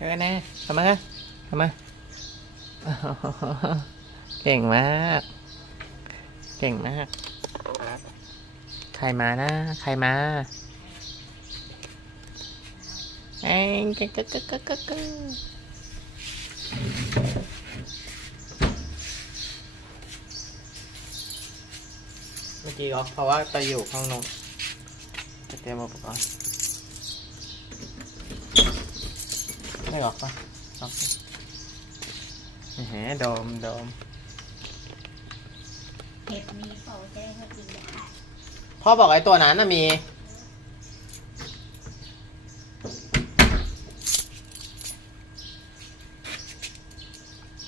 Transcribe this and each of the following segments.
เจอแน่ทำไมทำไมเก่งมาก เก่งมาก ใครมานะ ใครมาเอ้ยกึกกึกกึกกึกกึกกึกเมื่อกี้ก็เพราะว่าจะอยู่ข้างนอกจะเตรียมอุปกรณ์ ไม่ออกปะออกแหมโดมโดมเห็ดมีเปล่าจะได้มากินได้พ่อบอกไอ้ตัวนั้นน่ะมี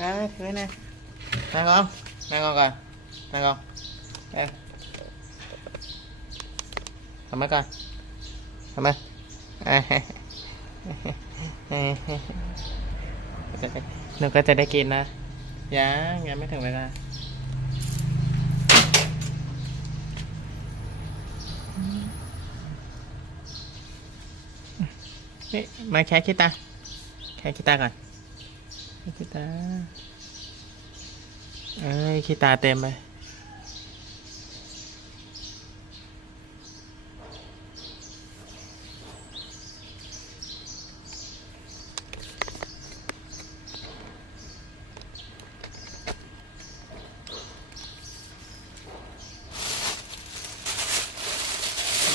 นะถือนะนั่งก่อนนั่งก่อนก่อนนั่งก่อนเอ้ยทำไมก่อนทำไม เอ้ยเฮ้ยเฮ้ยเฮ้ยหนูก็จะได้กินนะ ยังยังไม่ถึงเวลานี่มาแค่คิดตา แค่คิดตาก่อนคิดตา เอ้ยคิดตาเต็มไป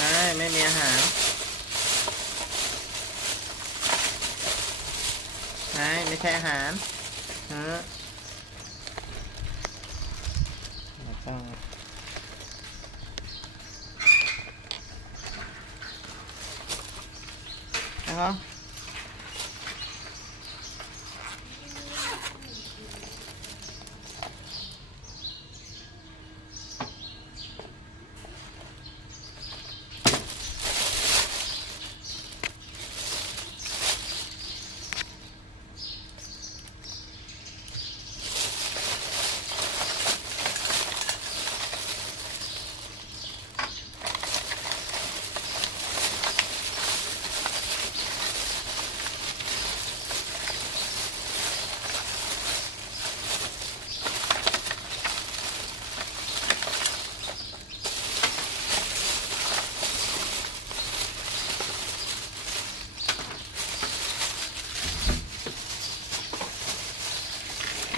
ม่ไม่มีอาหาร ไม่ ไม่ใช่อาหารฮะไม่ต้องนะครับ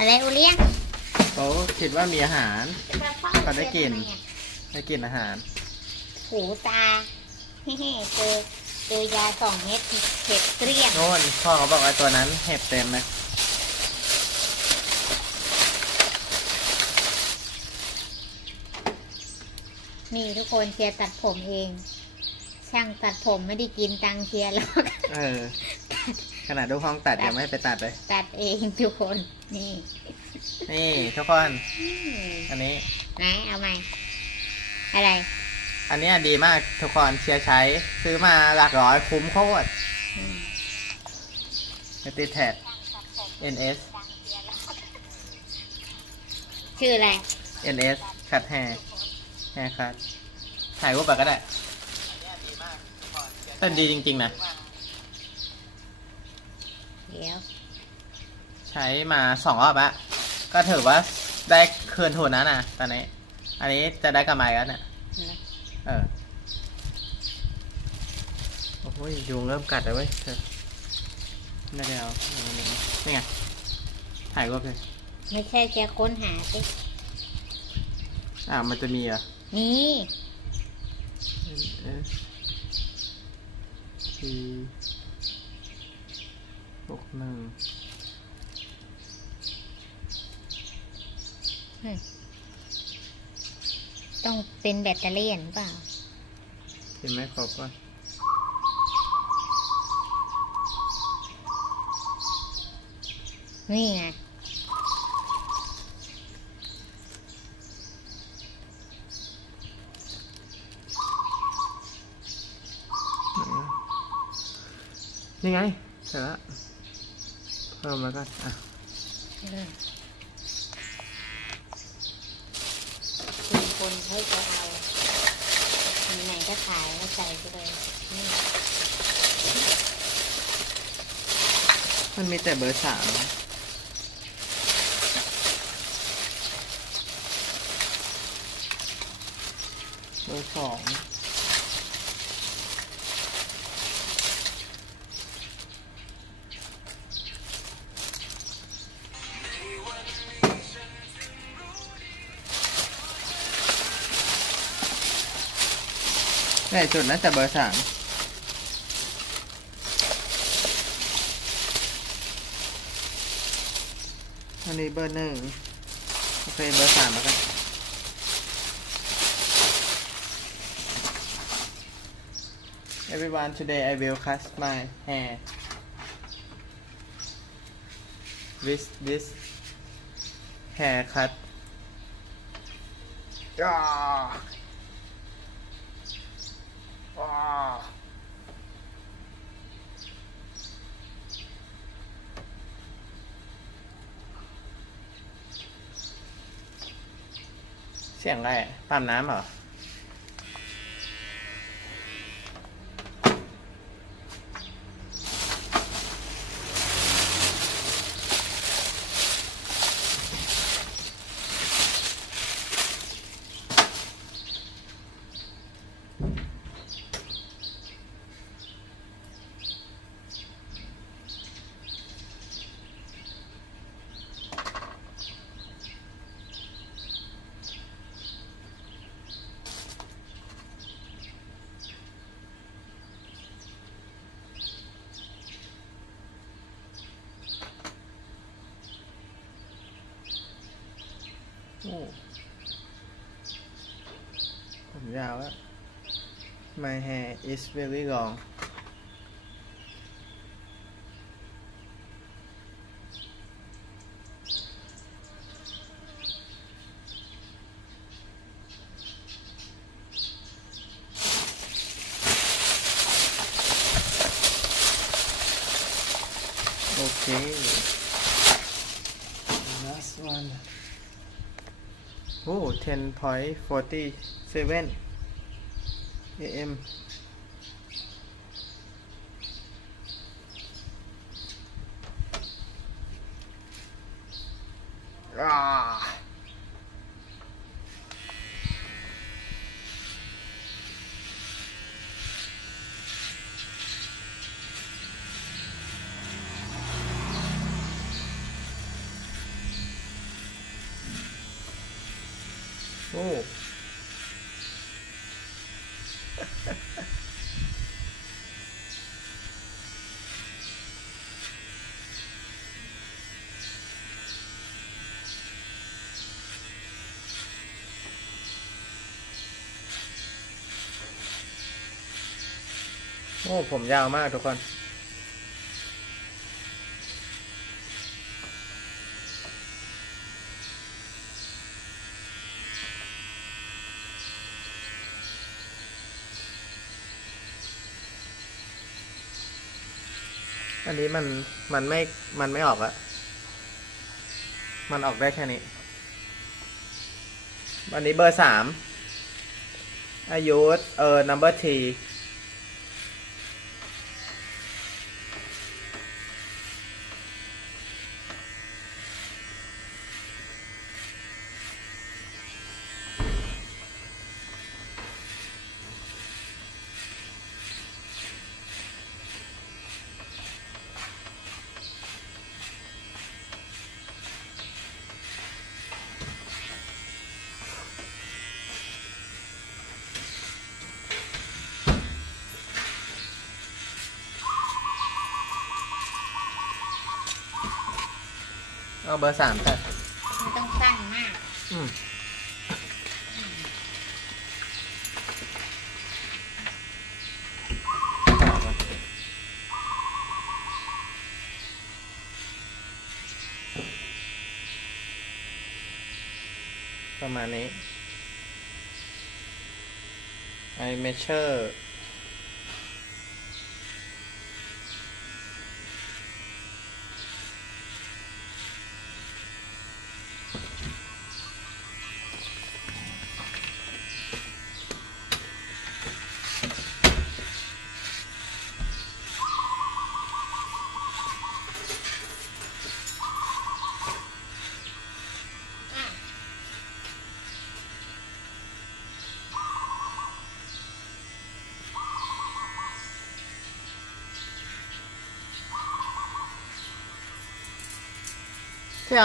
อะไรอุเลี้ยงเขาคิดว่ามีอาหาร เขาได้กิน ได้กินอาหาร หูตาเฮ้ๆเจอเจอยาสองเม็ดเห็ดเกลี้ยงโน่นพ่อเขาบอกไอ้ตัวนั้นเห็บเต็มเลยนี่ทุกคนเชียร์ตัดผมเอง ช่างตัดผมไม่ได้กินตังเชียร์หรอก เออ ขนาดดูห้องตัดยังไม่ไปตัดเลย ตัดเองทุกคน นี่ นี่ทุกคนอืมอันนี้ ไหนเอาใหม่อะไร อันเนี้ยดีมากทุกคนเชียร์ใช้ ซื้อมาหลักร้อยคุ้มโคตรอืมติดแท็ก NS ชื่ออะไร NS ขัดแฮร์แฮร์คัดถ่ายรูปไปก็ได้แต่ดีจริง ๆ นะ เดี๋ยว ใช้มาสองรอบแล้ว ก็ถือว่าได้คืนทุนนะนะตอนนี้ อันนี้จะได้กำไรแล้วเนี่ยเออโอ้ยยุงเริ่มกัดแล้วเว้ยเธอไม่ได้เอาเอาอันนี้นี่ไงถ่ายรูปเลยไม่ใช่จะค้นหาสิอ่ามันจะมีเหรอนี่ S P หกหนึ่ง ต้องเป็นแบตเตอรี่ยนเปล่าเห็นไหมครบป่ะนี่ไงนี่ไง เสร็จแล้วเพิ่มแล้วกันอะ คนเขาจะเอาไหนก็ขายแล้วใส่ไปเลยนี่มันมีแต่เบอร์สามเบอร์สอง ใหญ่สุดน่าจะเบอร์สามอันนี้เบอร์หนึ่งโอเคเบอร์สามแล้วกัน Everyone today I will cut my hair with this haircut อ่าว้าว เสียงอะไรตามน้ำเหรอ My hair is very long. Okay. Last one. Oh, 10.47. am อ่า โอ้ผมยาวมากทุกคน นนี้มันมันไม่มันไม่ออกอะมันออกได้แค่นี้อันนี้เบอร์สามอายุเออ number t เอาเบอร์สามค่ะไม่ต้องสั้นมากอืมประมาณนี้ I measure เชือ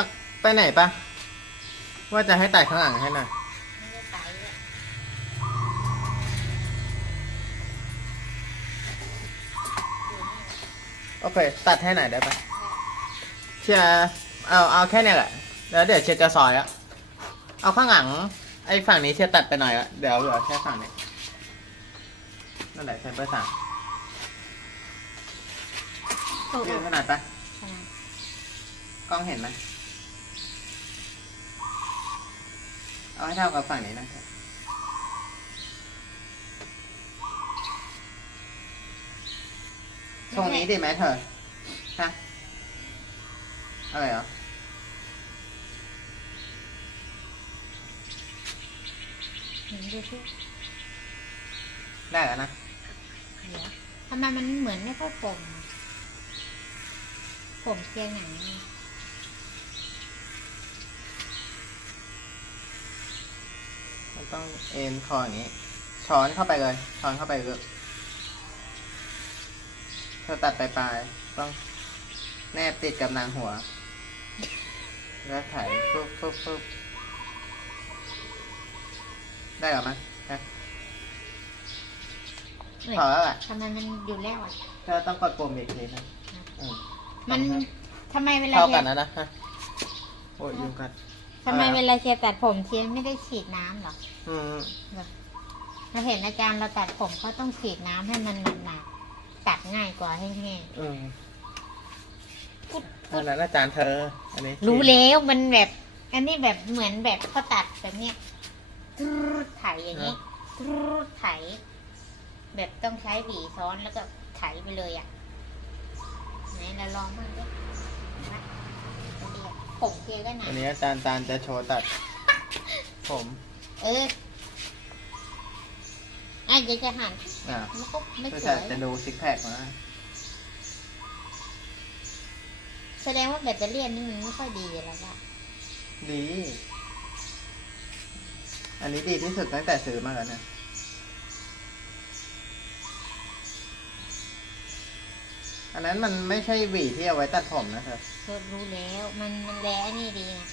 กไปไหนปะว่าจะให้ตัดข้างหลังให้หน่อยไม่ได้ไปอะโอเค ตัดให้หน่อยได้ปะเชียร์เอาเอาแค่เนี้ยแหละแล้วเดี๋ยวเชียร์จะซอยอะเอาข้างหลังไอ้ฝั่งนี้เชียร์ตัดไปหน่อยอะเดี๋ยวเหลือแค่ฝั่งนี้นั่นแหละใช้เบอร์สามถูกเชียร์ขนาดปะขนาดกล้องเห็นไหม เอาให้เท่ากับฝั่งนี้นะครับตรงนี้ดีไหมเธอ ฮะ อะไรเหรอเห็นดูสิได้แล้วนะเดี๋ยวทำไมมันเหมือนไม่ค่อยผมอะผมเชียงหนังไง มันต้องเอ็นคออย่างนี้ ช้อนเข้าไปเลย ช้อนเข้าไปเลยเธอตัดปลายๆต้องแนบติดกับนางหัว แล้วถ่ายปุ๊บปุ๊บปุ๊บได้หรอมั้ยฮะเอ้ยพอแล้วแหละทำไมมันอยู่แล้วอะเธอต้องกดปุ่มอีกทีนึงอืมมันทำไมเวลาเท่าเชีกัยนร์นะนะฮะโอ้ยยุงกัด ทำไมเวลาเชียร์ตัดผมเชียร์ไม่ได้ฉีดน้ำหรออืมเราเห็นอาจารย์เราตัดผมเขาต้องฉีดน้ำให้มันหนักๆตัดง่ายกว่าแห้งอืมๆกุดอันนั้นอาจารย์เธอ อันนี้รู้แล้วมันแบบ อันนี้แบบเหมือนแบบเขาตัดแบบเนี้ยตรึดไถอย่างนี้ตรึดไถ แบบต้องใช้หวีซ้อนแล้วก็ไถไปเลยอะไหนเราลองบ้างดินะเอาดีอะ ผมเจก็หนาอันนี้อาจารย์ตาลจะโชว์ตัด ผมเอออะเดี๋ยวจะหันอ่ามันก็ไม่เพื่อสจะวยจะดูซิกแพคมาแสดงว่าแบตเตอรี่นี่มันไม่ค่อยดีแล้วล่ะดี อันนี้ดีที่สุดตั้งแต่ซื้อมาแล้วนะ นนั้นมันไม่ใช่หวีที่เอาไว้ตัดผมนะครับ เธอรู้แล้วมันมันแล้นี่ดีนะ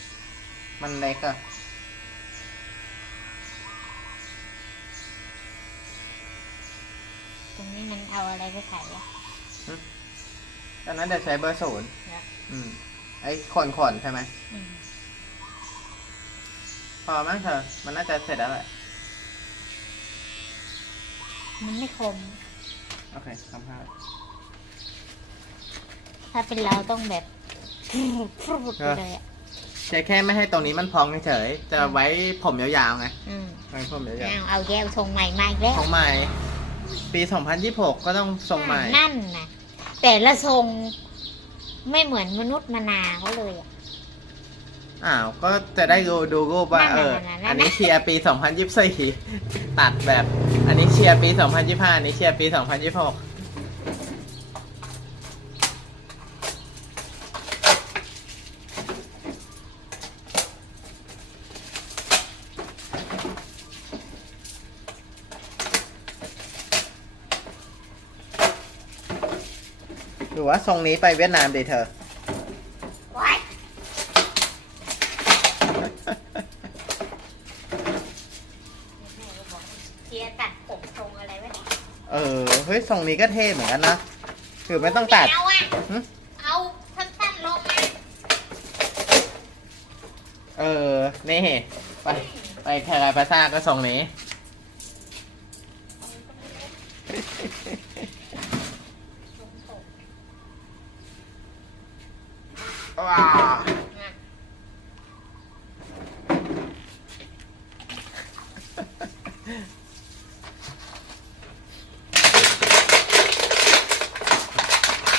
มันเล็กอะตรงนี้มันเอาอะไรไปไถอะอันนั้นเดี๋ยวใช้เบอร์ศูนย์นะอืม ไอ้ขนขนๆใช่ไหม อืมพอมั้งเธอ มันน่าจะเสร็จแล้วแหละ มันไม่คม โอเคทำภาพ ถ้าเป็นเราต้องแบบฟรุดไปเลยอะใช้แค่ไม่ให้ตรงนี้มันพองเฉยๆจะไว้ผมยาวๆไงอืมไว้ผมยาวอ้าวเอาแก้วทรงใหม่มาอีกแล้วๆทรงใหม่ ปี 2026 ก็ต้องทรงใหม่ นั่นนะแต่ละทรงไม่เหมือนมนุษย์มนาเขาเลยอะ อ้าว ก็จะได้ดูดูรูปว่า นั่นเออ นั่นนั่นอันนี้เชียร์ปี 2024 ตัดแบบ อันนี้เชียร์ปี 2025 อันนี้เชียร์ปี 2026 ว่าทรงนี้ไปเวียดนามดีเธอว้ายเทียร์ตัดผมทรงอะไรไว้เนี่ยเออ เฮ้ยทรงนี้ก็เท่เหมือนกันนะคือไม่ต้องตัดไม่เอาอะหึ เอาสั้นๆลงมาเออ นี่ ไป ไปแคราปาซ่าก็ทรงนี้ ว้าว อะ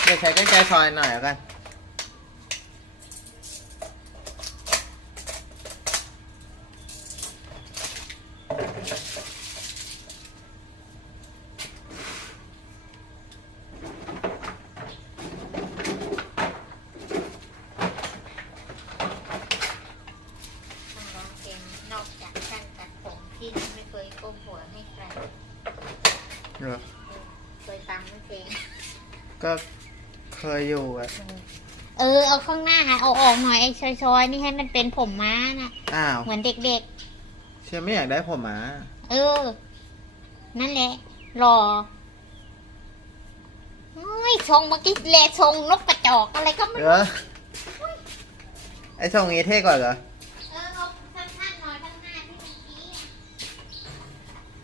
เดี๋ยวใช้ใกล้ๆ ซอยหน่อยแล้วกัน ต้องร้องเพลงนอกจากช่างตัดผมที่ไม่เคยก้มหัวให้ใครเหรอเคยฟังไหมเพลงก็ เคยอยู่อะมันเอเออเอาข้างหน้าเอาออกหน่อยไอ้ชอยๆนี่ให้มันเป็นผมม้าน่ะอ้าวเหมือนเด็กเชียร์ไม่อยากได้ผมหมาๆ เออ นั่นแหละรอเฮ้ยทรงเมื่อกี้แลทรงนกกระจอกอะไรก็ไม่เอรู้อไอทรงนี้เท่กว่าเหรอเออเอาสั้นๆหน่อยข้างหน้าที่เมื่อกี้อะ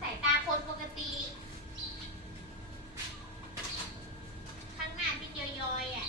สายตาคนปกติ ข้างหน้าที่ย้อยๆอะ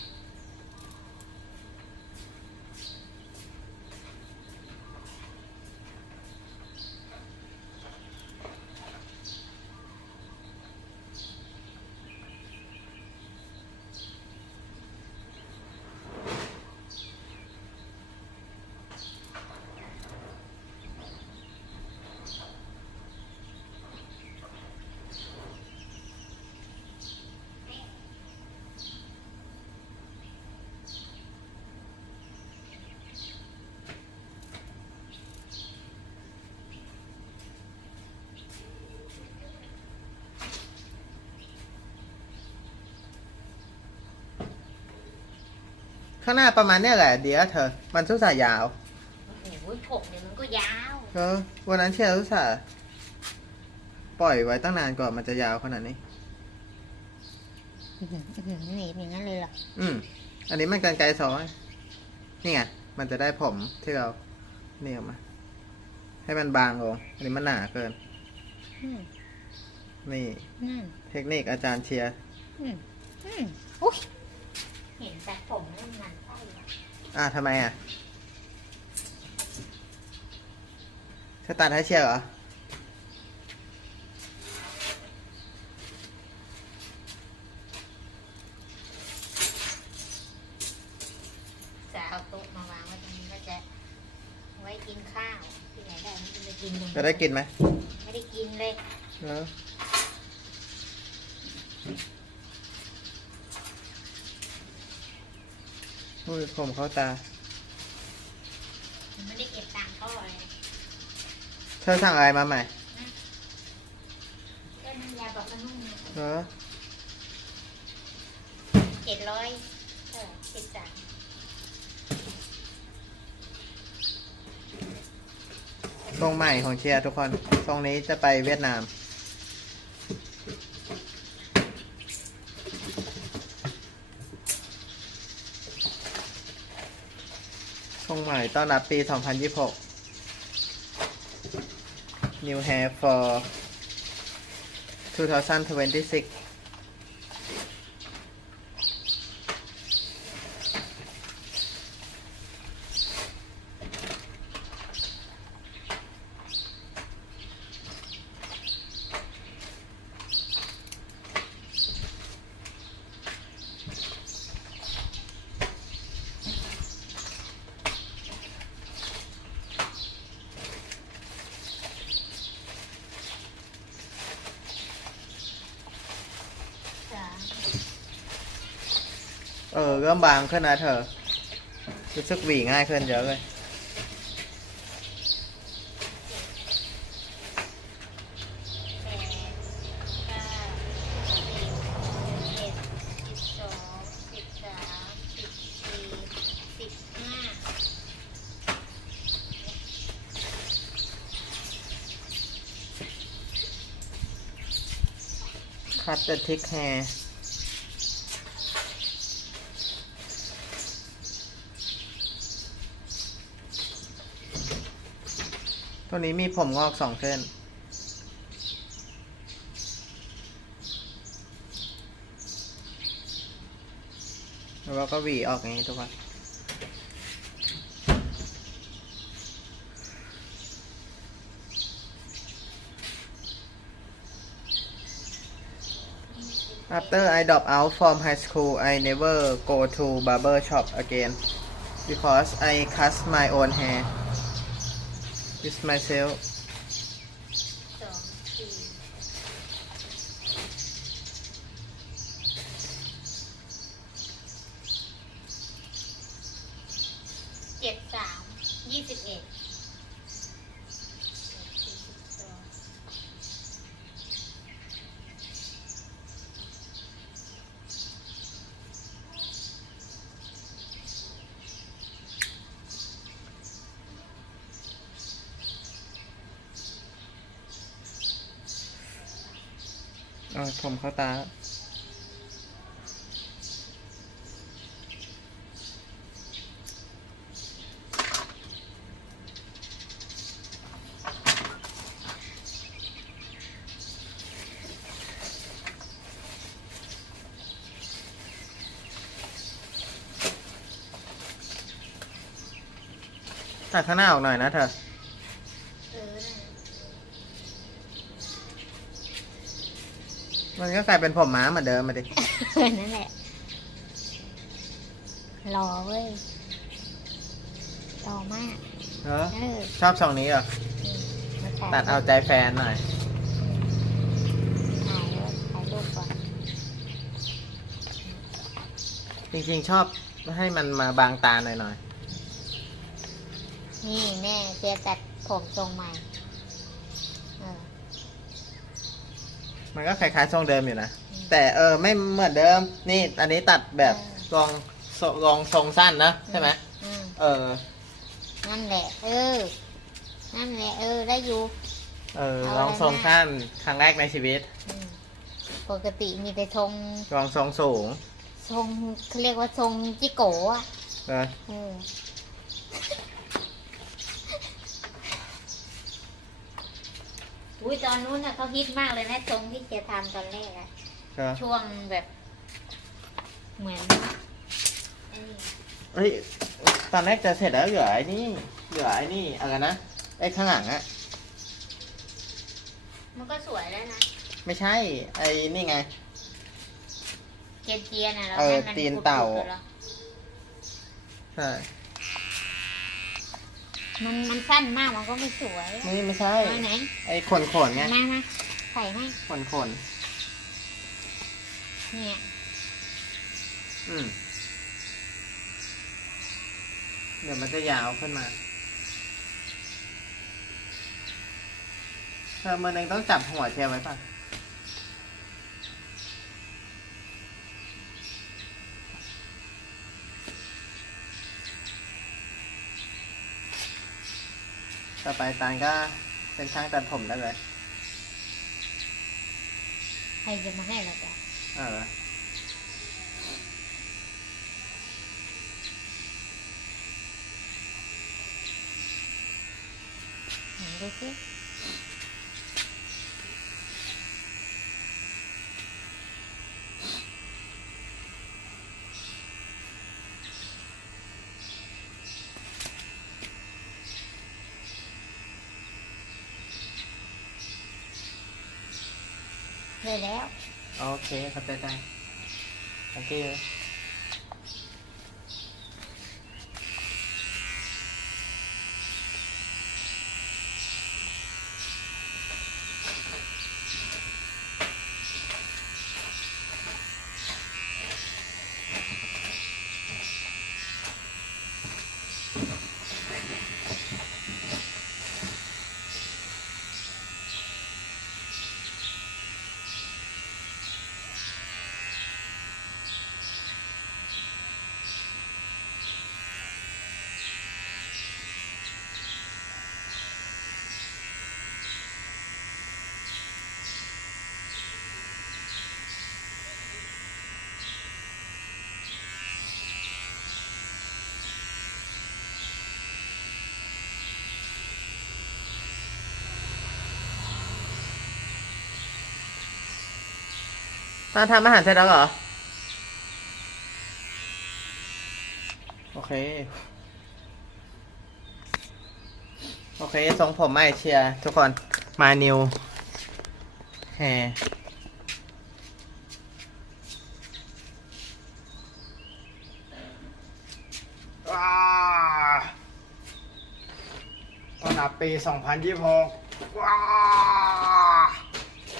ข้างหน้าประมาณเนี้ยแหละ เดี๋ยวเธอ มันทุกสายยาว โอ้โหผมเนี่ยมันก็ยาว เออ วันนั้นเชียร์ทุกสายปล่อยไว้ตั้งนานกว่ามันจะยาวขนาดนี้ อื้อหืออื้อหือหนีบอย่างนั้นเลยเหรออืม อันนี้มันกันไกลสองนี่ไง มันจะได้ผมที่เราเนี่ยออกมา ให้มันบางลง อันนี้มันหนาเกิน อืมนี่อืมเทคนิคอาจารย์เชียร์ อืมอืมอุ้ย เห็นแต่ผมแล้วมันไส้อะอะทำไมอะจะตัดให้เชียร์เหรอ จะเอาโต๊ะมาวางไว้ตรงนี้ก็จะไว้กินข้าวที่ไหนได้มันจะไปกินตรงนี้จะได้กินไหมไม่ได้กินเลย เออ อุ้ยผมเข้าตา ไม่ได้เก็บตังค์เขาเลยเธอสั่งอะไรมาใหม่ก็น้ำยาบอกกระนุ่มเออเจ็ดร้อยเออเจ็ดสามทรงใหม่ของเชียร์ทุกคน ทรงนี้จะไปเวียดนาม ทรง ใหม่ต้อนรับปี 2026 New hair for 2026 มบางขึ้นนะเธอรู้สึกหวีง่ายขึ้นเยอะเลยคัตเตอร์ทิกแฮร์ ตัวนี้มีผมงอกสองเส้น แล้วเราก็หวีออกอย่างนี้ทุกคน After I drop out from high school, I never go to barber shop again because I cut my own hair with myself. าตา ตัดข้างหน้าออกหน่อยนะเธออ มันก็กลายเป็นผมม้าเหมือนเดิมมาดิ นั่นนั่นแหละรอเว้ยรอมากเหรอเออชอบทรงนี้เหรอ มาถ่ยตัดเอาใจแฟนหน่อย ถ่ายรูปถ่ายรูปก่อนจริงๆชอบให้มันมาบางตาหน่อยนี่แม่เจ๊ตัดผมทรงใหม่เออ ๆ มันก็คล้ายๆทรงเดิมอยู่นะ แต่เออไม่เหมือนเดิม นี่อันนี้ตัดแบบรองทรงรองทรงสั้นนะใช่ไหมอืมเออ นั่นแหละ เออ นั่นแหละ เออ ได้อยู่ เออเอารองทรงแล้วนะสั้นครั้งแรกในชีวิตอืมปกติมีแต่ทรงรองทรงสูงทรงเขาเรียกว่าทรงจิโกะอะเออเออ อุ้ยตอนนู้นน่ะเขาฮิตมากเลยนะทรงที่เจ๊ทำตอนแรกอะก็ช่วงแบบเหมือนไอ้นี่เฮ้ยตอนแรกจะเสร็จแล้วเหลือไอ้นี่เหลือไอ้นี่อะไรนะไอ้ข้างหลังอะมันก็สวยแล้วนะไม่ใช่ ไอ้นี่ไง เจียนเจียนๆอะเราเออให้มันตีนเต่าปุดๆอะใช่ มันมันสั้นมากมันก็ไม่สวยนี่ไม่ใช่ เอาไหนไอ้ขนขนๆไงมามาใส่ให้ขนขนเนี่ยๆอืมเดี๋ยวมันจะยาวขึ้นมาเธอมือหนึ่งต้องจับหัวเชียร์ไว้ป่ะ ต่อไปตานก็เป็นช่างตัดผมได้เลยใครจะมาให้เราจ้ะเออไหนดูสิ ได้แล้ว โอเคขอบใจจัง thank you ตาทำอาหารเสร็จแล้วเหรอ โอเค โอเคทรงผมไม่เชียร์ทุกคน มานิวแฮว้าตอนนับปี 2026ว้า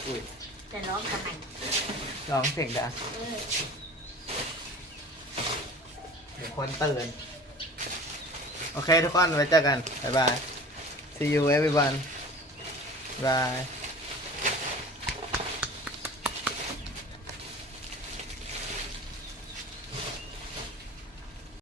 อุ้ยจะร้องทำไม ร้องเสียงดังเดี๋ยวคนตื่น โอเคทุกคนไว้เจอกัน บ๊ายบาย see you everyone bye